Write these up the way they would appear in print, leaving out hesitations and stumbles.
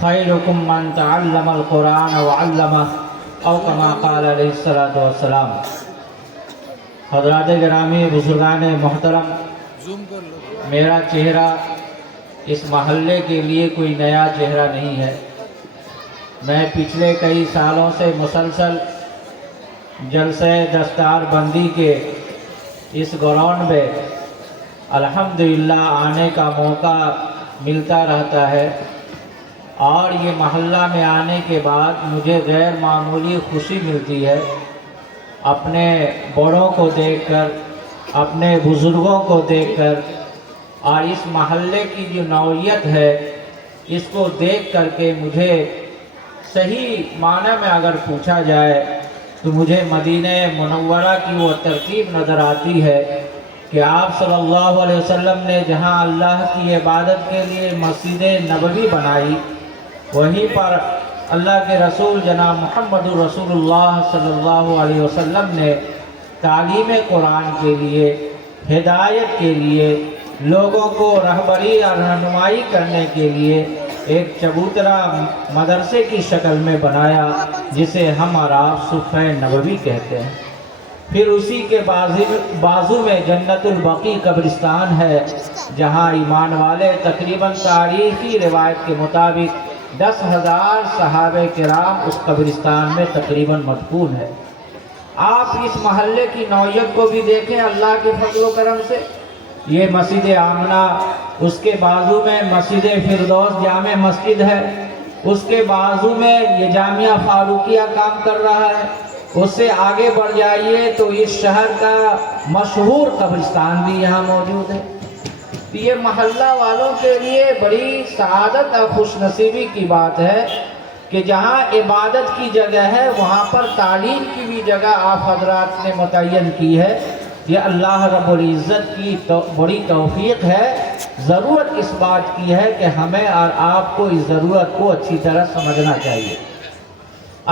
خیرکم من تعلم القرآن وعلمہ او کما قال علیہ السلام۔ حضرات گرامی، بزرگان محترم، میرا چہرہ اس محلے کے لیے کوئی نیا چہرہ نہیں ہے۔ میں پچھلے کئی سالوں سے مسلسل جلسہ دستار بندی کے اس گراؤنڈ میں الحمدللہ آنے کا موقع ملتا رہتا ہے، اور یہ محلہ میں آنے کے بعد مجھے غیر معمولی خوشی ملتی ہے اپنے بڑوں کو دیکھ کر، اپنے بزرگوں کو دیکھ کر، اور اس محلے کی جو نوعیت ہے اس کو دیکھ کر کے مجھے صحیح معنی میں اگر پوچھا جائے تو مجھے مدینہ منورہ کی وہ ترتیب نظر آتی ہے کہ آپ صلی اللہ علیہ وسلم نے جہاں اللہ کی عبادت کے لیے مسجد نبوی بنائی، وہیں پر اللہ کے رسول جناب محمد رسول اللہ صلی اللہ علیہ وسلم نے تعلیم قرآن کے لیے، ہدایت کے لیے، لوگوں کو رہبری اور رہنمائی کرنے کے لیے ایک چبوترا مدرسے کی شکل میں بنایا، جسے ہم اور آپ صفحہ نبوی کہتے ہیں۔ پھر اسی کے بازو میں جنت البقیع قبرستان ہے، جہاں ایمان والے تقریباً تاریخی روایت کے مطابق 10,000 صحابہ کرام اس قبرستان میں تقریباً مدفون ہے۔ آپ اس محلے کی نوعیت کو بھی دیکھیں اللہ کے فضل و کرم سے۔ یہ مسجد آمنہ، اس کے بازو میں مسجد فردوس جامع مسجد ہے، اس کے بازو میں یہ جامعہ فاروقیہ کام کر رہا ہے، اس سے آگے بڑھ جائیے تو اس شہر کا مشہور قبرستان بھی یہاں موجود ہے۔ یہ محلہ والوں کے لیے بڑی سعادت اور خوش نصیبی کی بات ہے کہ جہاں عبادت کی جگہ ہے وہاں پر تعلیم کی بھی جگہ آپ حضرات نے متعین کی ہے۔ یہ اللہ رب العزت کی بڑی توفیق ہے۔ ضرورت اس بات کی ہے کہ ہمیں اور آپ کو اس ضرورت کو اچھی طرح سمجھنا چاہیے۔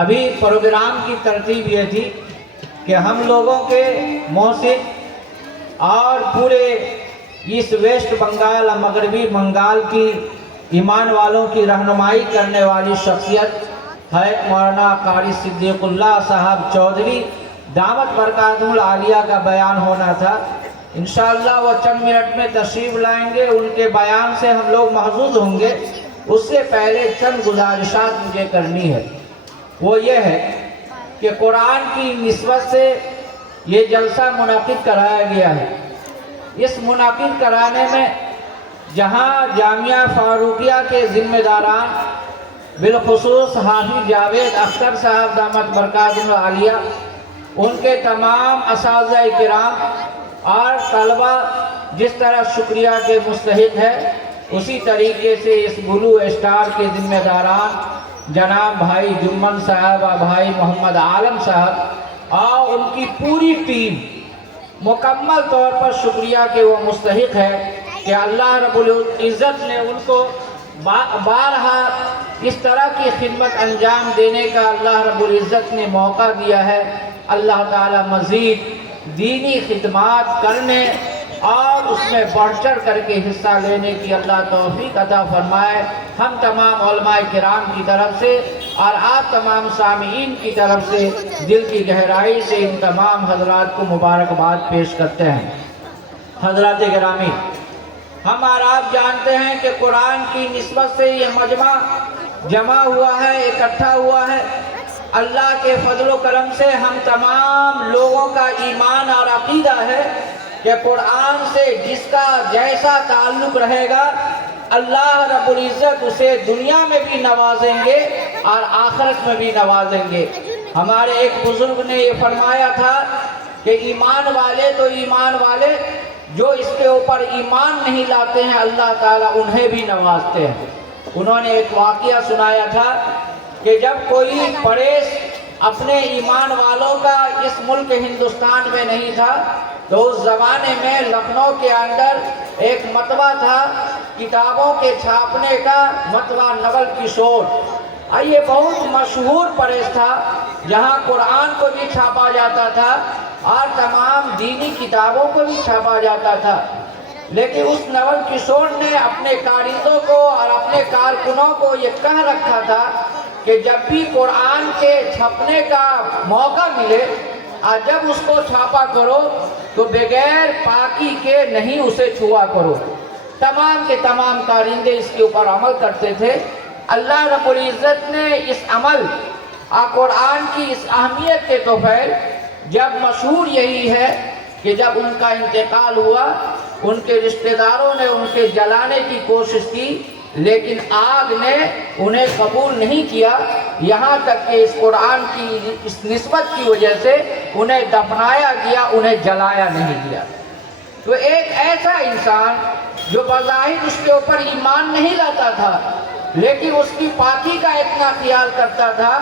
ابھی پروگرام کی ترتیب یہ تھی کہ ہم لوگوں کے محسن اور پورے اس ویسٹ بنگال اور مغربی بنگال کی ایمان والوں کی رہنمائی کرنے والی شخصیت ہے مولانا قاری صدیق اللہ صاحب چودھری دامت برکاتہ العالیہ کا بیان ہونا تھا۔ انشاءاللہ وہ چند منٹ میں تشریف لائیں گے، ان کے بیان سے ہم لوگ محظوظ ہوں گے۔ اس سے پہلے چند گزارشات مجھے کرنی ہے، وہ یہ ہے کہ قرآن کی نسبت سے یہ جلسہ منعقد کرایا گیا ہے۔ اس منعقد کرانے میں جہاں جامعہ فاروقیہ کے ذمہ داران بالخصوص حافظ جاوید اختر صاحب دامت برکاتہ العالیہ، ان کے تمام اساتذہ کرام اور طلبہ جس طرح شکریہ کے مستحق ہے، اسی طریقے سے اس بلو اسٹار کے ذمہ داران جناب بھائی جمن صاحب اور بھائی محمد عالم صاحب اور ان کی پوری ٹیم مکمل طور پر شکریہ کے وہ مستحق ہے کہ اللہ رب العزت نے ان کو بارہا اس طرح کی خدمت انجام دینے کا اللہ رب العزت نے موقع دیا ہے۔ اللہ تعالی مزید دینی خدمات کرنے اور اس میں بڑھ چڑھ کر کے حصہ لینے کی اللہ توفیق عطا فرمائے۔ ہم تمام علماء کرام کی طرف سے اور آپ تمام سامعین کی طرف سے دل کی گہرائی سے ان تمام حضرات کو مبارکباد پیش کرتے ہیں۔ حضرات گرامی، ہم اور آپ جانتے ہیں کہ قرآن کی نسبت سے یہ مجمع جمع ہوا ہے، اکٹھا ہوا ہے۔ اللہ کے فضل و کرم سے ہم تمام لوگوں کا ایمان اور عقیدہ ہے کہ قرآن سے جس کا جیسا تعلق رہے گا اللہ رب العزت اسے دنیا میں بھی نوازیں گے اور آخرت میں بھی نوازیں گے۔ ہمارے ایک بزرگ نے یہ فرمایا تھا کہ ایمان والے تو ایمان والے، جو اس کے اوپر ایمان نہیں لاتے ہیں اللہ تعالیٰ انہیں بھی نوازتے ہیں۔ انہوں نے ایک واقعہ سنایا تھا کہ جب کوئی پریس اپنے ایمان والوں کا اس ملک ہندوستان میں نہیں تھا تو اس زمانے میں لکھنؤ کے اندر ایک مطبع تھا کتابوں کے چھاپنے کا، مطبع نول کشور۔ یہ بہت مشہور پریس تھا جہاں قرآن کو بھی چھاپا جاتا تھا اور تمام دینی کتابوں کو بھی چھاپا جاتا تھا۔ لیکن اس نول کشور نے اپنے کارندوں کو اور اپنے کارکنوں کو یہ کہہ رکھا تھا کہ جب بھی قرآن کے چھپنے کا موقع ملے اور جب اس کو چھاپا کرو تو بغیر پاکی کے نہیں اسے چھوا کرو۔ تمام کے تمام کارندے اس کے اوپر عمل کرتے تھے۔ اللہ رب العزت نے اس عمل اور قرآن کی اس اہمیت کے توفیل جب مشہور یہی ہے کہ جب ان کا انتقال ہوا ان کے رشتہ داروں نے ان کے جلانے کی کوشش کی لیکن آگ نے انہیں قبول نہیں کیا، یہاں تک کہ اس قرآن کی اس نسبت کی وجہ سے انہیں دفنایا گیا، انہیں جلایا نہیں گیا۔ تو ایک ایسا انسان جو بظاہر اس کے اوپر ایمان نہیں لاتا تھا لیکن اس کی پاکی کا اتنا خیال کرتا تھا،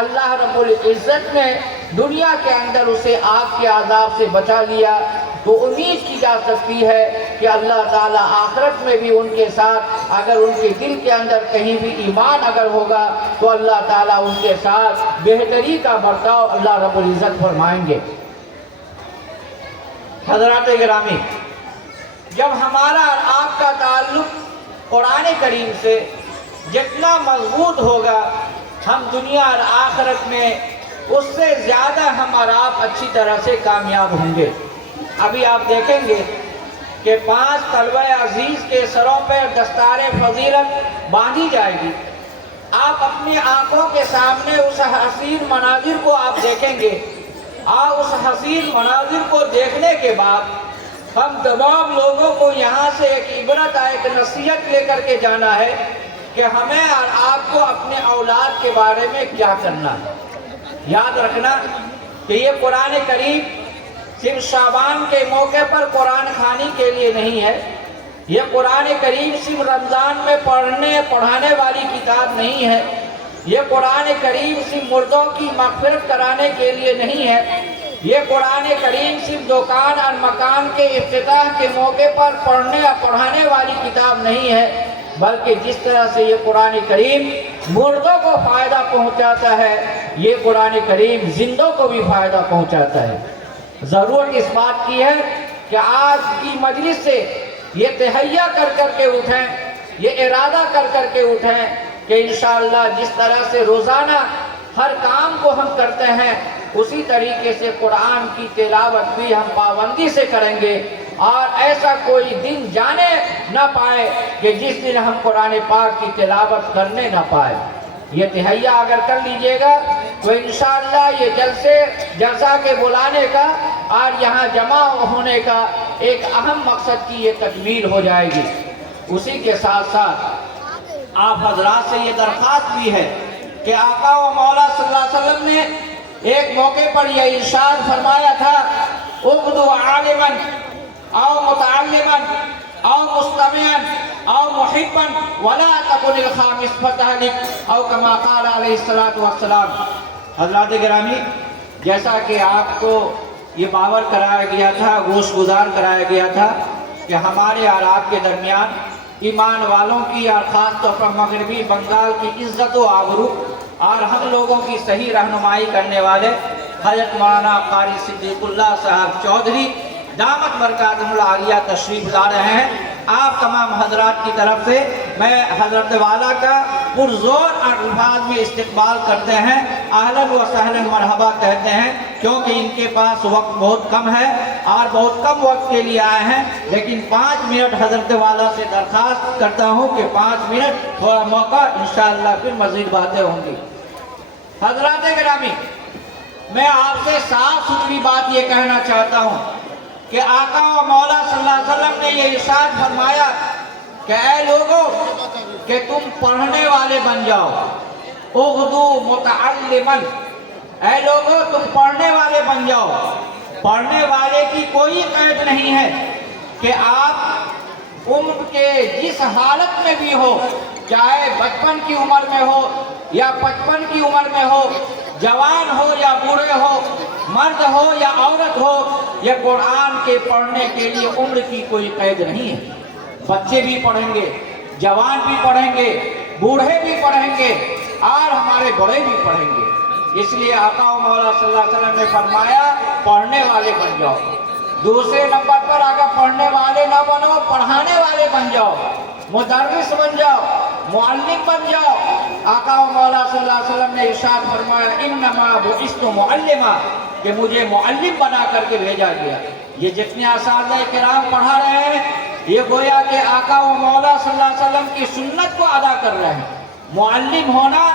اللہ رب العزت نے دنیا کے اندر اسے آگ کے عذاب سے بچا لیا۔ تو امید کی جا سکتی ہے کہ اللہ تعالیٰ آخرت میں بھی ان کے ساتھ اگر ان کے دل کے اندر کہیں بھی ایمان اگر ہوگا تو اللہ تعالیٰ ان کے ساتھ بہتری کا برتاؤ اللہ رب العزت فرمائیں گے۔ حضرات گرامی، جب ہمارا اور آپ کا تعلق قرآن کریم سے جتنا مضبوط ہوگا ہم دنیا اور آخرت میں اس سے زیادہ ہم اور آپ اچھی طرح سے کامیاب ہوں گے۔ ابھی آپ دیکھیں گے کہ 5 طلبہ عزیز کے سروں پر دستار فضیلت باندھی جائے گی۔ آپ اپنی آنکھوں کے سامنے اس حسین مناظر کو آپ دیکھیں گے اور اس حسین مناظر کو دیکھنے کے بعد ہم تمام لوگوں کو یہاں سے ایک عبرت ایک نصیحت لے کر کے جانا ہے کہ ہمیں اور آپ کو اپنے اولاد کے بارے میں کیا کرنا ہے۔ یاد رکھنا کہ یہ قرآن کریم صرف شعبان کے موقع پر قرآن خوانی کے لیے نہیں ہے، یہ قرآن کریم صرف رمضان میں پڑھانے والی کتاب نہیں ہے، یہ قرآن کریم صرف مردوں کی مغفرت کرانے کے لیے نہیں ہے، یہ قرآن کریم صرف دکان اور مکان کے افتتاح کے موقع پر پڑھنے اور پڑھانے والی کتاب نہیں ہے، بلکہ جس طرح سے یہ قرآن کریم مردوں کو فائدہ پہنچاتا ہے یہ قرآن کریم زندوں کو بھی فائدہ پہنچاتا ہے۔ ضرورت اس بات کی ہے کہ آج کی مجلس سے یہ تہیہ کر کے اٹھیں، یہ ارادہ کر کے اٹھیں کہ انشاءاللہ جس طرح سے روزانہ ہر کام کو ہم کرتے ہیں اسی طریقے سے قرآن کی تلاوت بھی ہم پابندی سے کریں گے، اور ایسا کوئی دن جانے نہ پائے کہ جس دن ہم قرآن پاک کی تلاوت کرنے نہ پائے۔ یہ تہیہ اگر کر لیجئے گا تو انشاءاللہ یہ جلسہ کے بلانے کا اور یہاں جمع ہونے کا ایک اہم مقصد کی یہ تکمیل ہو جائے گی۔ اسی کے ساتھ ساتھ آپ حضرات سے یہ درخواست بھی ہے کہ آقا و مولا صلی اللہ علیہ وسلم نے ایک موقع پر یہ ارشاد فرمایا تھا اغدو عالما او متعلما او مستمعا او محبا ولا تكن الخامس فتهلك او كما قال علیہ الصلوۃ والسلام۔ حضرات گرامی، جیسا کہ آپ کو یہ باور کرایا گیا تھا، گوش گزار کرایا گیا تھا کہ ہمارے اور آپ کے درمیان ایمان والوں کی اور خاص طور پر مغربی بنگال کی عزت و آبرو اور ہم لوگوں کی صحیح رہنمائی کرنے والے حضرت مولانا قاری صدیق اللہ صاحب چودھری دامت برکاتہم العالیہ تشریف لا رہے ہیں۔ آپ تمام حضرات کی طرف سے میں حضرت والا کا پرزور اور الفاظ میں استقبال کرتے ہیں، اہلا و سہلا مرحبا کہتے ہیں، کیونکہ ان کے پاس وقت بہت کم ہے اور بہت کم وقت کے لیے آئے ہیں، لیکن 5 منٹ حضرت والا سے درخواست کرتا ہوں کہ 5 منٹ تھوڑا موقع، انشاءاللہ پھر مزید باتیں ہوں گی۔ حضرات گرامی، میں آپ سے صاف ستھری بات یہ کہنا چاہتا ہوں کہ آقا و مولا صلی اللہ علیہ وسلم نے یہ ارشاد فرمایا کہ اے لوگوں کہ تم پڑھنے والے بن جاؤ، اغدو متعلما، اے لوگوں تم پڑھنے والے بن جاؤ۔ پڑھنے والے کی کوئی قید نہیں ہے کہ آپ عمر کے جس حالت میں بھی ہو، چاہے بچپن کی عمر میں ہو یا 55 کی عمر میں ہو، جوان ہو یا بوڑھے ہو، مرد ہو یا عورت ہو، یہ قرآن کے پڑھنے کے لیے عمر کی کوئی قید نہیں ہے۔ بچے بھی پڑھیں گے، جوان بھی پڑھیں گے، بوڑھے بھی پڑھیں گے اور ہمارے بڑے بھی پڑھیں گے۔ اس لیے آقا و مولا صلی اللہ علیہ وسلم نے فرمایا پڑھنے والے بن جاؤ۔ دوسرے نمبر پر اگر پڑھنے والے نہ بنو، پڑھانے والے بن جاؤ، مدرس بن جاؤ، معلم بن جاؤ۔ آقا و مولا صلی اللہ علیہ وسلم نے ارشاد فرمایا انما بعثت معلما، کہ مجھے معلم بنا کر کے بھیجا گیا۔ یہ جتنے اساتذہ کرام پڑھا رہے ہیں، یہ گویا کہ آقا و مولا صلی اللہ علیہ وسلم کی سنت کو ادا کر رہے ہیں۔ معلم ہونا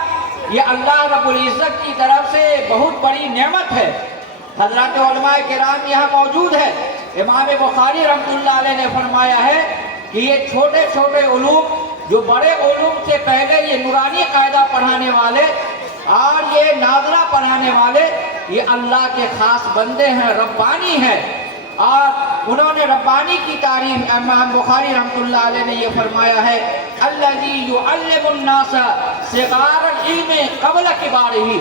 یہ اللہ رب العزت کی طرف سے بہت بڑی نعمت ہے۔ حضرات علماء کرام یہاں موجود ہے۔ امام بخاری رحمۃ اللہ علیہ نے فرمایا ہے کہ یہ چھوٹے چھوٹے علوم، جو بڑے علوم سے پہلے یہ نورانی قاعدہ پڑھانے والے اور یہ ناظرہ پڑھانے والے، یہ اللہ کے خاص بندے ہیں، ربانی ہیں۔ اور انہوں نے ربانی کی تعریف امام بخاری رحمۃ اللہ علیہ نے یہ فرمایا ہے الذی یعلم الناس صغار العلم قبل کبارہ،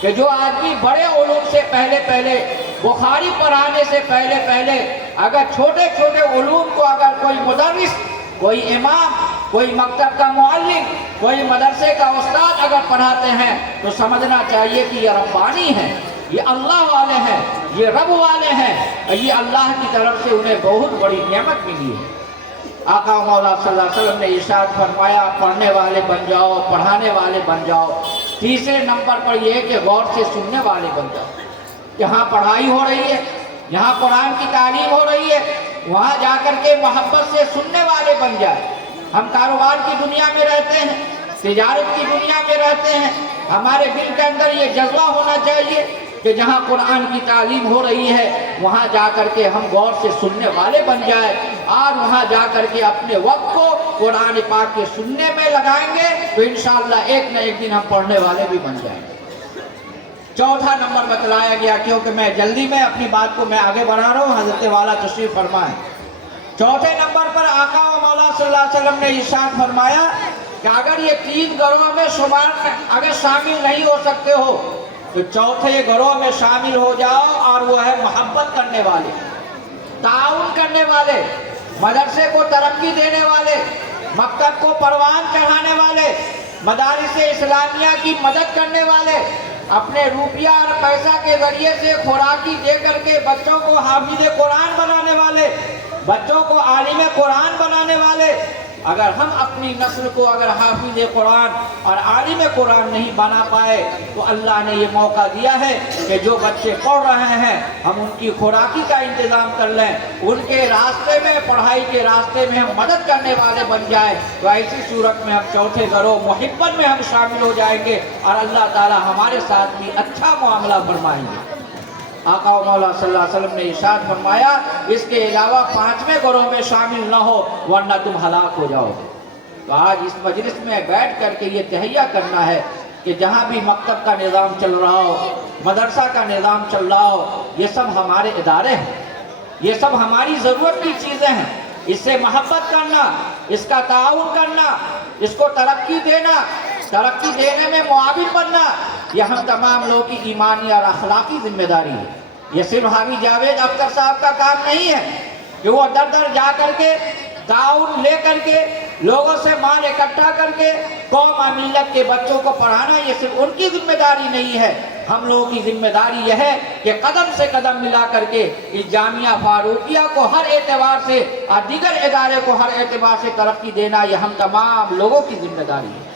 کہ جو آدمی بڑے علوم سے پہلے بخاری پڑھانے سے پہلے اگر چھوٹے چھوٹے علوم کو اگر کوئی مدرس، کوئی امام، کوئی مکتب کا معلم، کوئی مدرسے کا استاد اگر پڑھاتے ہیں تو سمجھنا چاہیے کہ یہ ربانی ہیں، یہ اللہ والے ہیں، یہ رب والے ہیں، اور یہ اللہ کی طرف سے انہیں بہت بڑی نعمت ملی ہے۔ آقا مولا صلی اللہ علیہ وسلم نے ارشاد فرمایا پڑھنے والے بن جاؤ، پڑھانے والے بن جاؤ۔ تیسرے نمبر پر یہ کہ غور سے سننے والے بن جاؤ۔ یہاں پڑھائی ہو رہی ہے، یہاں قرآن کی تعلیم ہو رہی ہے، وہاں جا کر کے محبت سے سننے والے بن جائے۔ ہم کاروبار کی دنیا میں رہتے ہیں، تجارت کی دنیا میں رہتے ہیں، ہمارے دل کے اندر یہ جذبہ ہونا چاہیے کہ جہاں قرآن کی تعلیم ہو رہی ہے وہاں جا کر کے ہم غور سے سننے والے بن جائیں، اور وہاں جا کر کے اپنے وقت کو قرآن پاک کے سننے میں لگائیں گے تو انشاءاللہ ایک نہ ایک دن ہم پڑھنے والے بھی بن جائیں گے۔ چوتھا نمبر بتلایا گیا، کیونکہ میں جلدی میں اپنی بات کو میں آگے بڑھا رہا ہوں، حضرت والا تشریف فرمائیں۔ چوتھے نمبر پر آقا و مولا صلی اللہ علیہ وسلم نے ارشاد فرمایا کہ اگر یہ تین گروہ میں اگر شامل نہیں ہو سکتے ہو تو چوتھے گروہ میں شامل ہو جاؤ، اور وہ ہے محبت کرنے والے، تعاون کرنے والے، مدرسے کو ترقی دینے والے، مکتب کو پروان چڑھانے والے، مدارس اسلامیہ کی مدد کرنے والے، اپنے روپیہ اور پیسہ کے ذریعے سے خوراکی دے کر کے بچوں کو حافظ قرآن بنانے والے، بچوں کو عالم قرآن بنانے والے۔ اگر ہم اپنی نسل کو اگر حافظ قرآن اور عالم قرآن نہیں بنا پائے تو اللہ نے یہ موقع دیا ہے کہ جو بچے پڑھ رہے ہیں ہم ان کی خوراکی کا انتظام کر لیں، ان کے راستے میں، پڑھائی کے راستے میں ہم مدد کرنے والے بن جائیں، تو ایسی صورت میں ہم چوتھے گروہ محبت میں ہم شامل ہو جائیں گے اور اللہ تعالی ہمارے ساتھ بھی اچھا معاملہ فرمائیں گے۔ آقا و مولا صلی اللہ علیہ وسلم نے ارشاد فرمایا اس کے علاوہ پانچویں گروہ میں شامل نہ ہو ورنہ تم ہلاک ہو جاؤ گے۔ تو آج اس مجلس میں بیٹھ کر کے یہ تہیہ کرنا ہے کہ جہاں بھی مکتب کا نظام چل رہا ہو، مدرسہ کا نظام چل رہا ہو، یہ سب ہمارے ادارے ہیں، یہ سب ہماری ضرورت کی چیزیں ہیں۔ اس سے محبت کرنا، اس کا تعاون کرنا، اس کو ترقی دینا، ترقی دینے میں معاون بننا، یہ ہم تمام لوگوں کی ایمانی اور اخلاقی ذمہ داری ہے۔ یہ صرف حاجی جاوید اختر صاحب کا کام نہیں ہے کہ وہ در در جا کر کے تعاون لے کر کے لوگوں سے مال اکٹھا کر کے قوم اور ملت کے بچوں کو پڑھانا، یہ صرف ان کی ذمہ داری نہیں ہے۔ ہم لوگوں کی ذمہ داری یہ ہے کہ قدم سے قدم ملا کر کے اس جامعہ فاروقیہ کو ہر اعتبار سے اور دیگر ادارے کو ہر اعتبار سے ترقی دینا، یہ ہم تمام لوگوں کی ذمہ داری ہے۔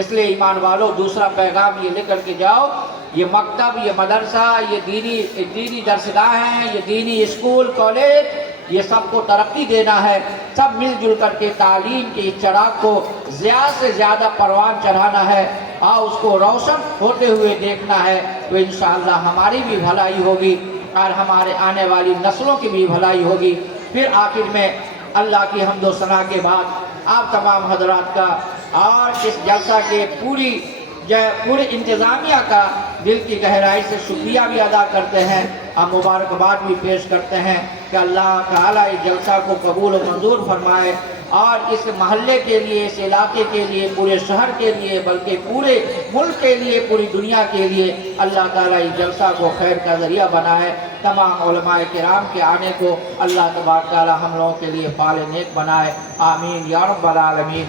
اس لیے ایمان والو دوسرا پیغام یہ لے کر کے جاؤ، یہ مکتب، یہ مدرسہ، یہ دینی درسگاہ ہیں، یہ دینی اسکول، کالج، یہ سب کو ترقی دینا ہے۔ سب مل جل کر کے تعلیم کے اس چراغ کو زیادہ سے زیادہ پروان چڑھانا ہے اور اس کو روشن ہوتے ہوئے دیکھنا ہے، تو انشاءاللہ ہماری بھی بھلائی ہوگی اور ہمارے آنے والی نسلوں کی بھی بھلائی ہوگی۔ پھر آخر میں اللہ کی حمد و ثنا کے بعد آپ تمام حضرات کا اور اس جلسہ کے پوری انتظامیہ کا دل کی گہرائی سے شکریہ بھی ادا کرتے ہیں اور مبارکباد بھی پیش کرتے ہیں کہ اللہ تعالیٰ اس جلسہ کو قبول و منظور فرمائے اور اس محلے کے لیے، اس علاقے کے لیے، پورے شہر کے لیے، بلکہ پورے ملک کے لیے، پوری دنیا کے لیے اللہ تعالیٰ اس جلسہ کو خیر کا ذریعہ بنائے۔ تمام علماء کرام کے آنے کو اللہ تبارک تعالیٰ ہم لوگوں کے لیے فعال نیک بنائے، آمین یا رب العالمین۔